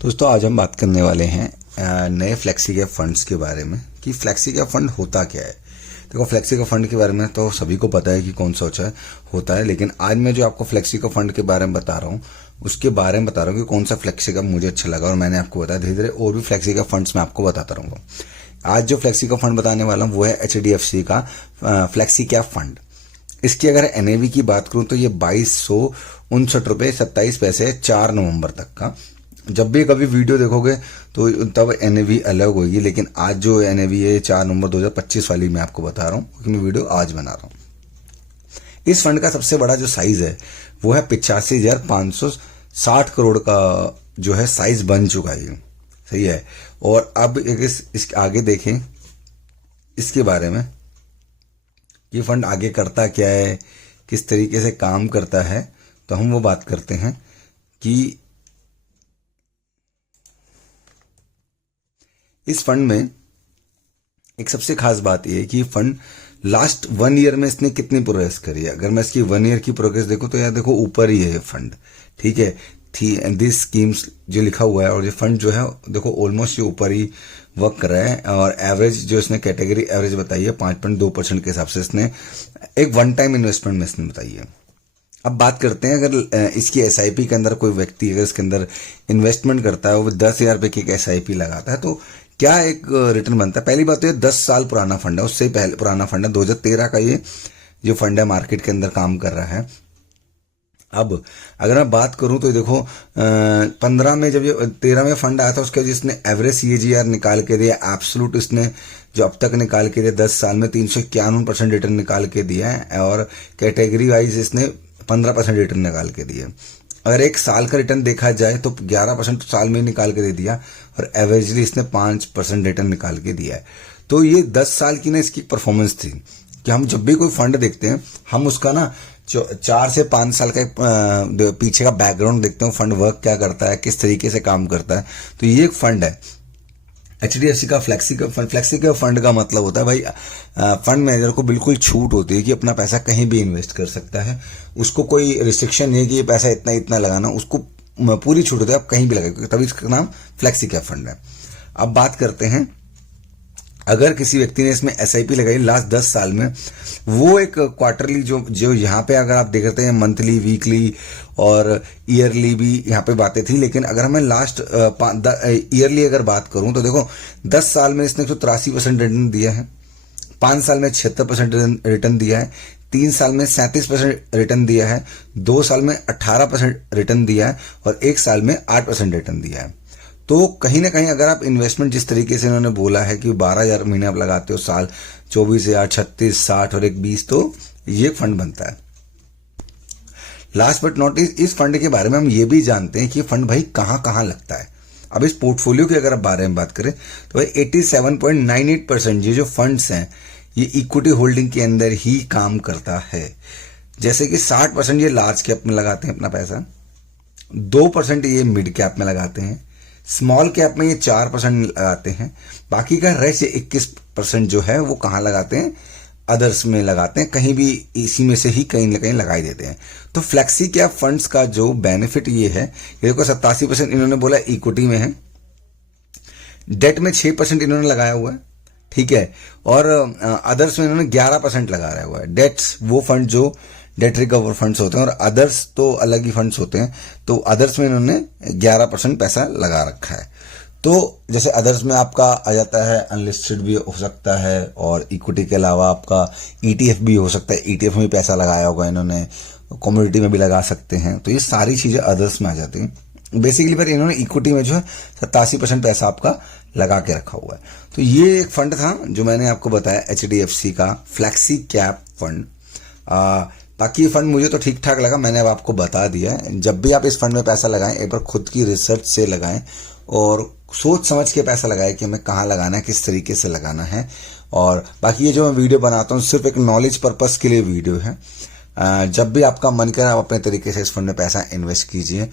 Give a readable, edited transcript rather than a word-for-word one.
दोस्तों आज हम बात करने वाले हैं नए फ्लेक्सी कैप फंड्स के बारे में कि फ्लेक्सी कैप फंड होता क्या है। देखो फ्लेक्सी कैप फंड के बारे में तो सभी को पता है कि कौन सा होता है, लेकिन आज मैं जो आपको फ्लेक्सी कैप फंड के बारे में बता रहा हूँ उसके बारे में बता रहा हूँ कि कौन सा फ्लेक्सी कैप मुझे अच्छा लगा और मैंने आपको बताया। धीरे धीरे और भी फ्लेक्सी कैप फंड्स मैं आपको बताता रहूँगा। आज जो फ्लेक्सी कैप फंड बताने वाला हूँ वो है HDFC का फ्लेक्सी कैप फंड। इसकी अगर NAV की बात करूं तो ये 2259 रुपये 27 पैसे 4 नवंबर तक का। जब भी कभी वीडियो देखोगे तो तब NAV अलग होगी, लेकिन आज जो NAV है 4 नवंबर 2025 वाली मैं आपको बता रहा हूँ क्योंकि मैं वीडियो आज बना रहा हूँ। इस फंड का सबसे बड़ा जो साइज है वो है 85,560 करोड़ का जो है साइज बन चुका है। सही है। और अब इस आगे देखें इसके बारे में, ये फंड आगे करता क्या है, किस तरीके से काम करता है, तो हम वो बात करते हैं कि इस फंड में एक सबसे खास बात यह है कि फंड लास्ट 1 ईयर में इसने कितनी प्रोग्रेस करी है। अगर मैं इसकी 1 ईयर की प्रोग्रेस देखूं तो यार देखो ऊपर ही है फंड, ठीक है। दिस स्कीम्स जो लिखा हुआ है और ये फंड जो है देखो ऑलमोस्ट ये ऊपर ही वर्क कर रहा है। और एवरेज जो इसने कैटेगरी एवरेज बताई है 5.2% के हिसाब से इसने एक वन टाइम इन्वेस्टमेंट में इसने बताई है। अब बात करते हैं अगर इसकी SIP के अंदर कोई व्यक्ति अगर इसके अंदर इन्वेस्टमेंट करता है वो 10,000 रुपये की एक SIP लगाता है तो क्या एक रिटर्न बनता है। पहली बात तो ये 10 साल पुराना फंड है, उससे पहले पुराना फंड है, 2013 का ये जो फंड है मार्केट के अंदर काम कर रहा है। अब अगर मैं बात करूं तो देखो 15 में जब ये 13 में फंड आया था उसके जिसने एवरेज CAGR निकाल के दिया, एब्सोल्यूट इसने जो अब तक निकाल के दिया 10 साल में 391% रिटर्न निकाल के दिया है और कैटेगरी वाइज इसने 15% रिटर्न निकाल के दिया। अगर एक साल का रिटर्न देखा जाए तो 11% साल में निकाल के दे दिया और एवरेजली इसने 5% रिटर्न निकाल के दिया है। तो ये 10 साल की ना इसकी परफॉर्मेंस थी कि हम जब भी कोई फंड देखते हैं हम उसका ना 4 से 5 साल का पीछे का बैकग्राउंड देखते हैं, फंड वर्क क्या करता है, किस तरीके से काम करता है। तो ये एक फंड है HDFC का फ्लेक्सी कैप फंड का मतलब होता है भाई फंड मैनेजर को बिल्कुल छूट होती है कि अपना पैसा कहीं भी इन्वेस्ट कर सकता है। उसको कोई रिस्ट्रिक्शन नहीं है कि ये पैसा इतना इतना लगाना, उसको पूरी छूट होती है, आप कहीं भी लगाए, तभी इसका नाम फ्लेक्सी कैप फंड है। अब बात करते हैं अगर किसी व्यक्ति ने इसमें SIP लगाई लास्ट 10 साल में, वो एक क्वार्टरली जो यहाँ पे अगर आप देखते हैं मंथली वीकली और ईयरली भी यहाँ पे बातें थी, लेकिन अगर मैं लास्ट ईयरली अगर बात करूँ तो देखो 10 साल में इसने 183% रिटर्न दिया है, 5 साल में 76% रिटर्न दिया है, 3 साल में 37% रिटर्न दिया है, 2 साल में 18% रिटर्न दिया है और 1 साल में 8% रिटर्न दिया है। तो कहीं ना कहीं अगर आप इन्वेस्टमेंट जिस तरीके से इन्होंने बोला है कि 12,000 महीने आप लगाते हो, साल 24,000, 36, 60 और एक 20, तो ये फंड बनता है। लास्ट बट नॉट इस फंड के बारे में हम ये भी जानते हैं कि फंड भाई कहाँ कहाँ लगता है। अब इस पोर्टफोलियो के अगर बारे में बात करें तो भाई 87.98% ये जो फंड्स हैं ये इक्विटी होल्डिंग के अंदर ही काम करता है। जैसे कि 60% ये लार्ज कैप में लगाते हैं अपना पैसा, 2% ये मिड कैप में लगाते हैं, स्मॉल कैप में ये 4% लगाते हैं, बाकी का रेस्ट 21% जो है वो कहाँ लगाते हैं, अदर्स में लगाते हैं, कहीं भी इसी में से ही कहीं ना कहीं लगाई देते हैं। तो फ्लेक्सी कैप फंड्स का जो बेनिफिट ये है, ये देखो 87% इन्होंने बोला इक्विटी में है, डेट में 6% इन्होंने लगाया हुआ है, ठीक है, और अदर्स में इन्होंने 11% लगाया हुआ है। डेट्स वो फंड जो डेट रिकवर फंड्स होते हैं और अदर्स तो अलग ही फंड्स होते हैं, तो अदर्स में इन्होंने 11% पैसा लगा रखा है। तो जैसे अदर्स में आपका आ जाता है अनलिस्टेड भी हो सकता है और इक्विटी के अलावा आपका ETF भी हो सकता है, ETF में भी पैसा लगाया होगा इन्होंने, कमोडिटी में भी लगा सकते हैं, तो ये सारी चीजें अदर्स में आ जाती हैं। बेसिकली पर इन्होंने इक्विटी में जो है 87% पैसा आपका लगा के रखा हुआ है। तो ये एक फंड था जो मैंने आपको बताया HDFC का फ्लेक्सी कैप फंड। बाकी ये फंड मुझे तो ठीक ठाक लगा, मैंने अब आपको बता दिया है। जब भी आप इस फंड में पैसा लगाएं एक बार खुद की रिसर्च से लगाएं और सोच समझ के पैसा लगाएं कि हमें कहाँ लगाना है, किस तरीके से लगाना है। और बाकी ये जो मैं वीडियो बनाता हूँ सिर्फ एक नॉलेज पर्पस के लिए वीडियो है। जब भी आपका मन करे आप अपने तरीके से इस फंड में पैसा इन्वेस्ट कीजिए।